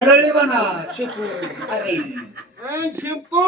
रळी म्हणा शिकू अरे शिंपू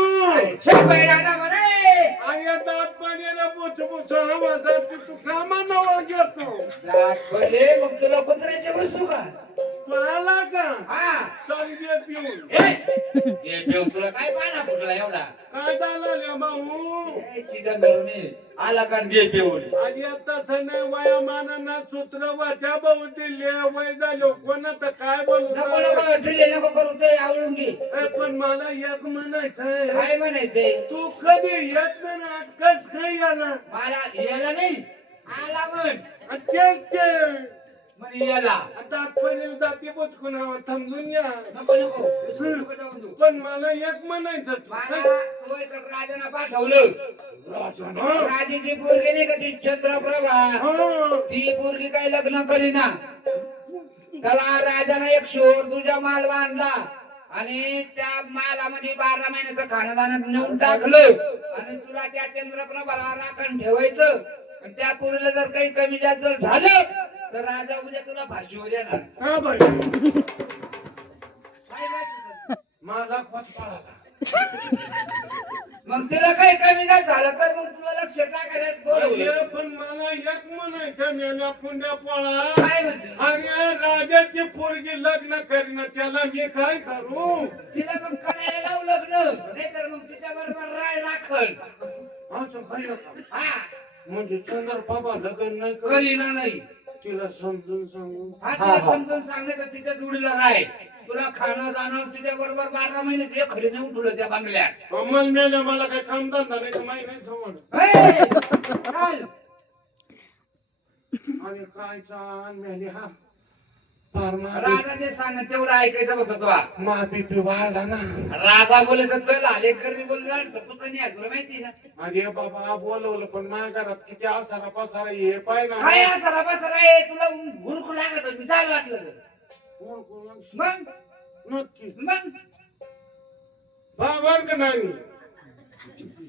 शिकवाय राजा म्हणे आणि दात पाण्याला पोच पोच आवाजात तू सामान घेतो दाखवले मग तुला कुत्र्याचे बसू का तू आला का हा चल घे पिऊन हे पिऊन तुला काय पाना फुटला एवढा काय झालं भाऊ चिकन करून ये. आला का दे पिऊन आणि आता सण वयामानांना सूत्र वाच्या भाऊ दिले वय झालो कोणाचं काय बोलू नको नको ढिल्ले नको करू ते आवडून घे पण मला एक म्हणायचंय काय म्हणायचंय तू कधी येत नाही ना आज कस काय याला मला याला नाही आला म्हण ते म्हणे याला आता आपण जाती बोचकून हवा समजून या नको नको दुसरं नको जाऊन देऊ. पण मला एक म्हणायचं मला तो इकडं राजानं पाठवलं राजाची पोरगी नाही का ती चंद्रप्रभा ती पोरगी काही लग्न करीना त्याला राजानं एक शोर तुझ्या माल बांधला आणि त्या मालामध्ये 12 महिन्याचं खाणदान नेऊन टाकलं आणि तुला त्या चंद्रप्रभाला राखण ठेवायचं आणि त्या पोरीला जर काही कमी जास्त जर झालं तर राजा उद्या तुला फाशीवर येणार हा बाई काय माहिती? मला पळाला मग तिला काही कमी जास्त झालं तर मग तुला लक्ष टाकायला बोलवलं पण मला एक म्हणायचं मेल्या पुंड्या पळा काय म्हणते अरे राजाची पोरगी लग्न करीन त्याला मी काय करू तिला मग करायला लावू लग्न नाही तर मग तिच्या बरोबर राय राखण असं पाहिलं का हा म्हणजे चंद्र बाबा लग्न नाही करीन करीना नाही तिला समजून सांगू हा तिला समजून सांगणे तर तिच्या जोडीला राय तुला खाणं जाणं तुझ्या बरोबर 12 महिने ते खडी नेऊन ठेवलं त्या बंगल्यात अमल मेल्या मला काही काम धंदा नाही तर माही नाही समज हे! चाल. आणि काय चाल मेले हा फार राजा जे सांग तेवढं ऐकायचं बघ तुला बीपी वाढला ना राजा बोले तर चल आले करवी बोलला सपूत नाही तुला माहिती ना अरे बाबा बोलवलं पण माझ्या घरात किती आसारा पसारा हे पाय ना काय आता रबा रे तुला गुरखू लागत होत, मी चाल वाटलं तर. कोण कोण मग नक्की मग बर का नाही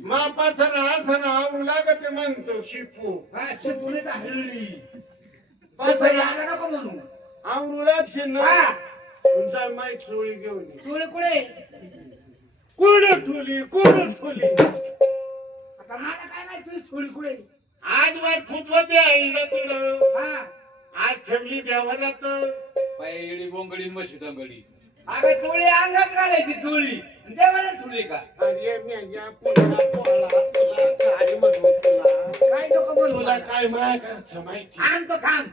मा पसारा आसारा आवू लागत म्हणतो शिपू हा शिकून हल्ली पसारा राजा नको म्हणू आवरू लागशील ना हा तुमचा माईक चोळी घेऊन ये. तुळे कुठे कुठं ठुली कुठं ठुली आता मला काय माहिती तुझी चोळी कुठे आज वाट फुटवते आई ना तुला हा आज ठेवली देवारात पायडी बोंगडी म्हशी दंगडी अगं चोळी अंगात घालायची चोळी देवाला ठुली का अरे मेल्या पुन्हा पोळा तुला काय म्हणू तुला काय नको बोलू तुला काय माझ्या घरचं माहिती थांब तो थांब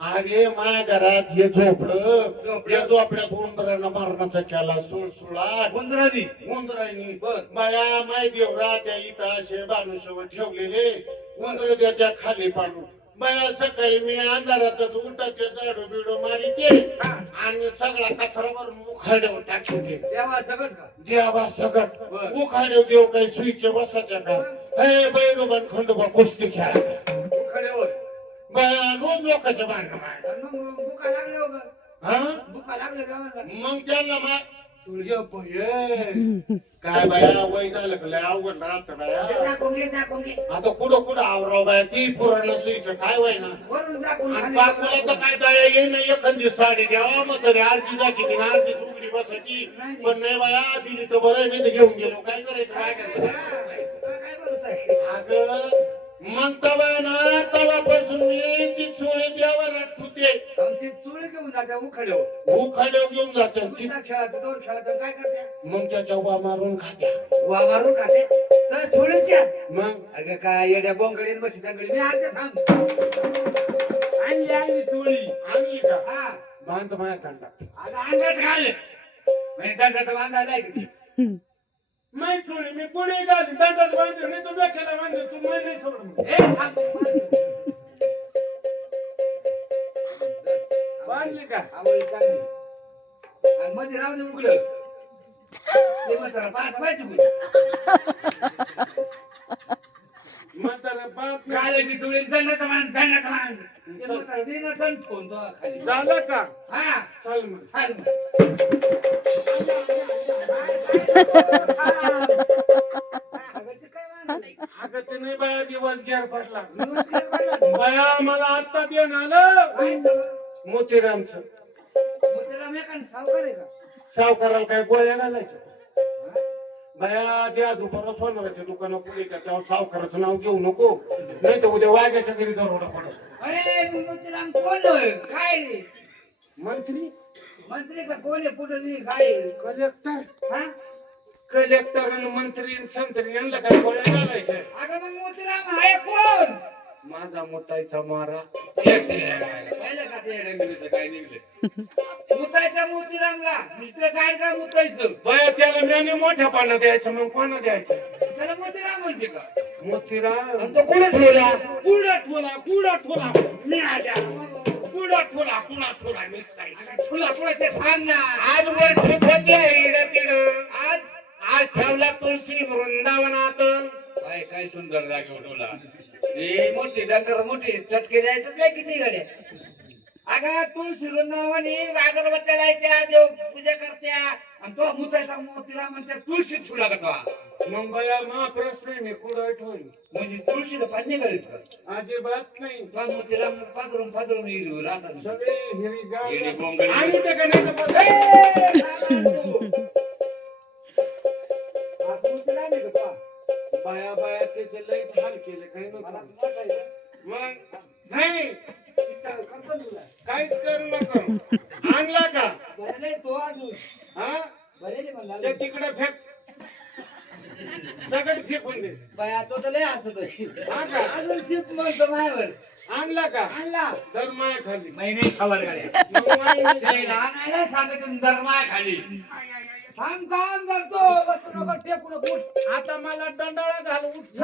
अरे माझ्या घरात हे झोपडं या झोपड्यात उंदरानं मारण्याचा केला सुळसुळा गुंजरादी उंदरांनी बर. बाया माय देवरा त्या इथं असे बानुसवर ठेवलेले उंदर त्याच्या खाली पाडू बाया सकाळी मी अंधारातच उठाचे झाडू बिडू मारिते आणि सगळा कचरा भरून उखाड्यावर टाकते देवा सगळं का देवा सगळं बर. उखाड्यावर देव काही सुईचे बसायच्या का हे बैरोबान खंडोबा कुस्ती खेळा खडे होय बाया रोज लोकांच्या भांडण आणि मग बुका लागले हो का हा बुका लागले गावाला मग त्यांना काय बाया वय झालं का लय अवघड राहत बाया कोंगे आता कुठं कुठं आवराव बाया ती पुराण सुईचं काय वय ना वरून टाकून आणि खाली बापूला तर काय दया येईन एखादी साडी द्यावा मग तरी आरती जाती की आरती उघडी बसायची पण नाही बाया दिली तर बरं नाही तर घेऊन गेलो काय करायचं काय करायचं काय भरोसा आहे अगं मग तवा ना तवापासून मी ती चोळी द्यावर ठुते आणि ते चुळे घेऊन जात्या उखड्यो उखाड्यावर घेऊन जाते कुस्ता खेळायचं दोर खेळायचं काय करत्या मग त्याच्या वा मारून खात्या वा मारून खाते तर चुळीच्या मग अगं काय येड्या बोंगडी बशी दंगडी मी आणते थांब आणली चुळी आणली का हा बांध माया कांडा आता अंगात घाल म्हणजे दंडात बांधायला आहे किती नाही चोळी मी पुढे गाली दंडात बांधतो नाही तू डोक्याला बांधतो तू मै नाही सोडून ए थांब बांधली का आवळी चांगली आणि मध्ये राहू दे उघडं ते म्हातारा पाहत माहिती म्हातारा बात काय की चुळी दंडात बांध ते म्हातारा देणं दंड ठेवून खाली झालं का हा चल मग हाल अगं ते नाही बाया दिवस गेर पडला बाया मला आता देण आलं मोतीरामचं मुसलमान एकान सावकार आहे का सावकाराला काय गोळ्या घालायच्या बाया द्या दुपारा सोनाराच्या दुकानात पुढे का तेव्हा सावकाराचं नाव घेऊ नको नाही तर उद्या वाघ्याच्या घरी दरोडा पडत अरे मोतीराम कोण होय? काय रे? मंत्री मंत्री का कोण आहे? पुढे नाही काय? कलेक्टर हा? कलेक्टर आणि मंत्री आणि संत्री यांना काय गोळ्या घालायच्या अगं मग मोतीराम आहे कोण? माझा मोठायचा मारा पाहिलं का ते रंगीचं काय निघलं? मुतायचं मोतीरामला दुसरं काय काय मुतायचं? बाया त्याला म्याने मोठ्या पाना द्यायचं मग कोणा द्यायचं त्याला मोतीराम म्हणते का? मोतीराम आणि तो कुठे ठेवला? कुडा ठोला मी आल्या कुडा ठोला निसतायचं तुला पुढे ते सांग ना. आज वर ठीक होती आज आज ठेवला तुळशी वृंदावनात काय काय सुंदर जागे उठवला. हे मोठी डंगर मोठी चटके द्यायचं काय किती गड्या. अगं तुळशी वृंदावनी अगरबत्त्या लायत्या देव पूजा करत्या आणि तो मुतायचा मोतीराम म्हणते तुळशीत ठेवला का तो? मग बाया मा प्रश्न आहे मी कुडा ठेवून म्हणजे तुळशीला पाणी घालीत का? अजिबात नाही तो मोतीराम पाजरून पाजरून हिरवी राहतात. सगळे हिरी हिरी गाव बोंबडे. आणि ते का नाही तर आज मोतीराम आहे का तो? बाया बाया त्याचे लयच हाल केले काही मला नको तुला काय? मग नाही काय करतो तुला? काहीच करू नका आणला का बरं नाही तो अजून हा बरे नाही म्हणला. ते तिकडे फेक सगळं फेकून दे बाया तो तर लय हसतोय. हा का अजून शिप म्हणतो मायावर. आणला का आणला तर माया खाली महिने खबर गाड्या आणायला सांगितलं दरमाया खाली थांब काम करतो बस नको टेकू नको. आता मला दंडाळा घाल उठ